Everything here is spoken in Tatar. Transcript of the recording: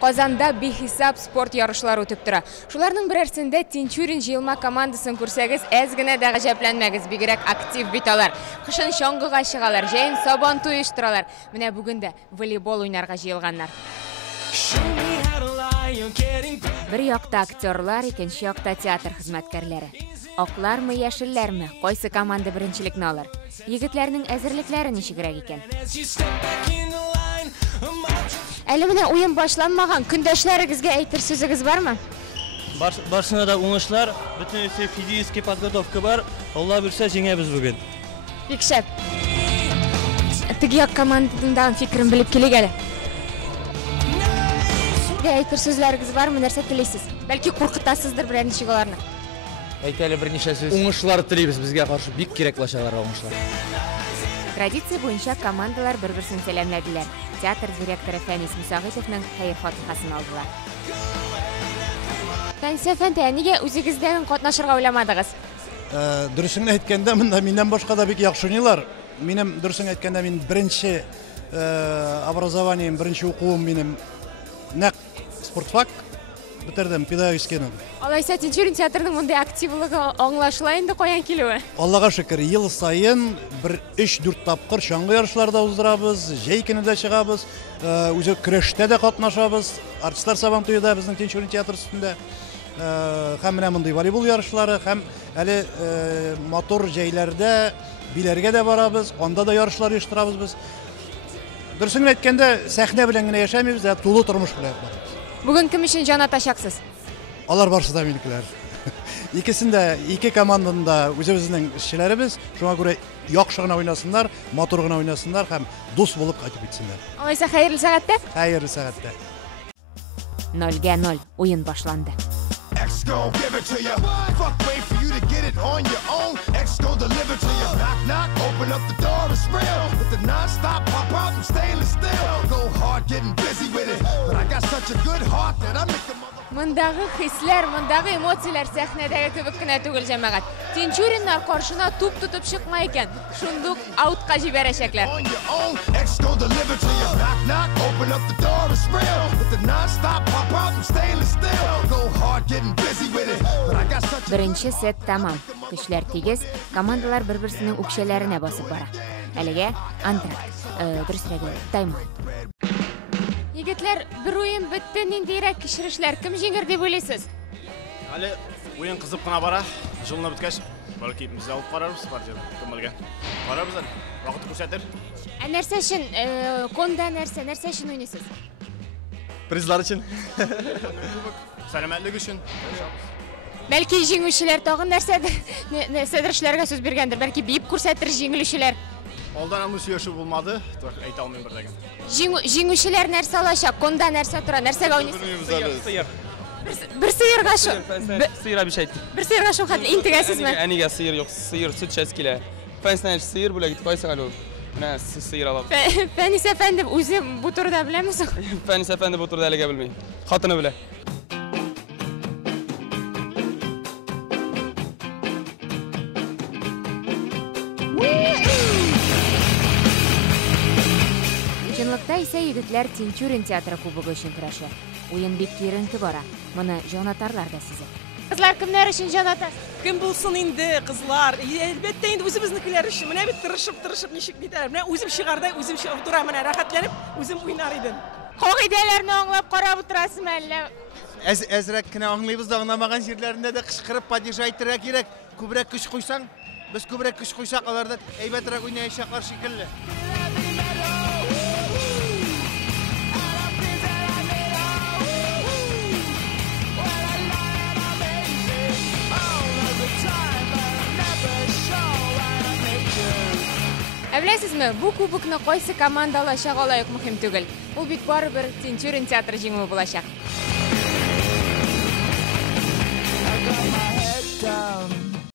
Qozonda bexisab sport yarışlari o'tib tura. Shularning birasida Tinchurin jilma komandaсын ko'rsangiz, ozgina da g'ajablanmagiz, bigrak aktiv bitalar. Qishin shong'iga chiqalar, jayn sabon uyushtiralar. Mana bugunda voleybol o'ynarga jilganlar. Bir yoqda aktyorlar, ikkinchi yoqda teatr xizmatkorlari. Oqlarmi, yashillarmi, qaysi komanda birinchilikni olar? Yigitlarning azirliklari nishigirak ekan. Әлі міне o'yin boshlanmagan, kundoshlaringizga aytır so'zingiz bormi? Barchada o'ngishlar, butun fizический подготовка bor. Alloh bilsa jengamiz bugun. Bekshab. Tigi yoq komandadan fikrim bilib keling. Aytır so'zlaringiz bormi, narsa tilaysiz? Balki qo'rqitasizdir bir nishigalarni. Aytayli bir necha so'z. O'ngishlar tilaymiz, bizga qarshi bek keraklashalar o'ngishlar. Traditsiya bo'yicha komandalar bir-birini salamladilar. Teatr direktori Fanis Musagitovning xayr xotirasini oldilar. Fanis efendi, nega o'zingizdan qatnashirga o'ylamadingiz? Durusini aytganda, mendan boshqa da bek yaxshi o'ynalar. Menim durusini aytganda men birinchi образованием, birinchi o'quvim menim naq sportfak bitirdim, pedagogikani. Alaysa Tinchurin teatrining bunday aktivligi anglashlaydi qo'yan kelib. Allohga shukr, yil sayin bir 3-4 tapqir shong'i yarışlarda uzduramiz, jeykinida chiqamiz, o'zi kurashda da qatnashamiz. Artistlar sabantoyida bizning Tinchurin teatr ustida ham mana bunday voleybol yarışlari, ham hali motor jaylarda bilarga da boramiz, onda da yarışlar uyushtiramiz biz. Durusini aytganda, sahna bilangina yashamaymiz, to'liq turmush qilyapmiz. Bugun kim uchun jon atashaksiz? Alар barchada menikilar. İkisinde, iki komandanın da o'zimizning ishchilarimiz, shunga ko'ra yoqshig'ina o'ynasınlar, motorg'ina o'ynasınlar, ham do'st bo'lib qaytib ketsinlar. Alaysa xayrli soatda? Xayrli soatda. 0-0 o'yin boshlandi. X gon' give it to you. Fuck wait for you to get it on your own. X gon' deliver to you. Knock knock, open up the door, it's real. With the non-stop pop out from stainless steel. Go hard, getting busy with it. But I got such a good heart that I make the mother. Mundagı hisler, mundagı emotsiyalar sahnadagi kebikgina tugul jamoat. Tinchurinlar qarshina to'p tutib chiqmaykan, shundoq outga jibarashaklar. On your own, X gon' deliver to you. Knock knock, open up the door, it's real. With the non-stop pop out from stainless steel. Go hard, getting busy with it. But I got such a Birinchi set tamam. Kuchlar tegiz, komandalar bir-birisining o'kshalarına bosib bora. Haliga antrakt, durusragi time-out. Yigitlar, bir o'yin bitdi, nendayroq kishirishlar kim jengir deb o'ylaysiz? Hali o'yin qiziqgina bora, yilni bitgach, balki biz olib qararmiz partiyada. Kim bilgan. Qararmiz. Vaqt ko'rsatar. Narsa uchun, konda narsa uchun o'ynaysiz? Prizlar uchun. Salomatlik uchun. Balki jenguvchilar tog'in narsadir ishlarga so'z bergandir, balki biyib ko'rsatir jenguvchilar. Oldan ham suyushi bo'lmadi, ayta olmayman bir degan. Jenguvchilar narsa olashaq, konda narsa tura, narsaga o'ynaysiz. Bir sıyırga şu. Sıyıra bir şey. Bir sıyırga şu kadar intigasizmi? Aniga sıyır yok, sıyır süt çeskile. Fansdan sıyır bula git koysa alo. Ne sıyır alalım. Fanis efendi o'zi bu turda bilamisiz? Fanis efendi bu turda haliga bilmaydi. Xotini bile. Чынлыкта ise yigitlar Tinchurin teatri kubogi uchun kurashdi. O'yin bek kerinki bora. Buni jon atarlar da sizi. Qizlar kimlar uchun jon atasiz? Kim bulsun indi qizlar? Elbette indi o'zimiznikilar uchun. Mana bu tirishib nishik bitar. Mana o'zim shigarday, o'zim o'tiraman, rahatlanib, o'zim o'ynar edim. Qoidalarni anglab qarab o'tirasizmi alla? Azrakkina anglaymiz da anglamagan yerlarida da qishqirib podejaytira kerak. Ko'proq kuch qo'ysang, biz ko'proq kuch qo'ysak, ularda aybatroq o'ynayishlar shekilli. Bilasizmi, bu kubokni qaysi komanda olashiga loyiq muhim tugul. U bit baribir Tinchurin teatri jingi bo'lashaq.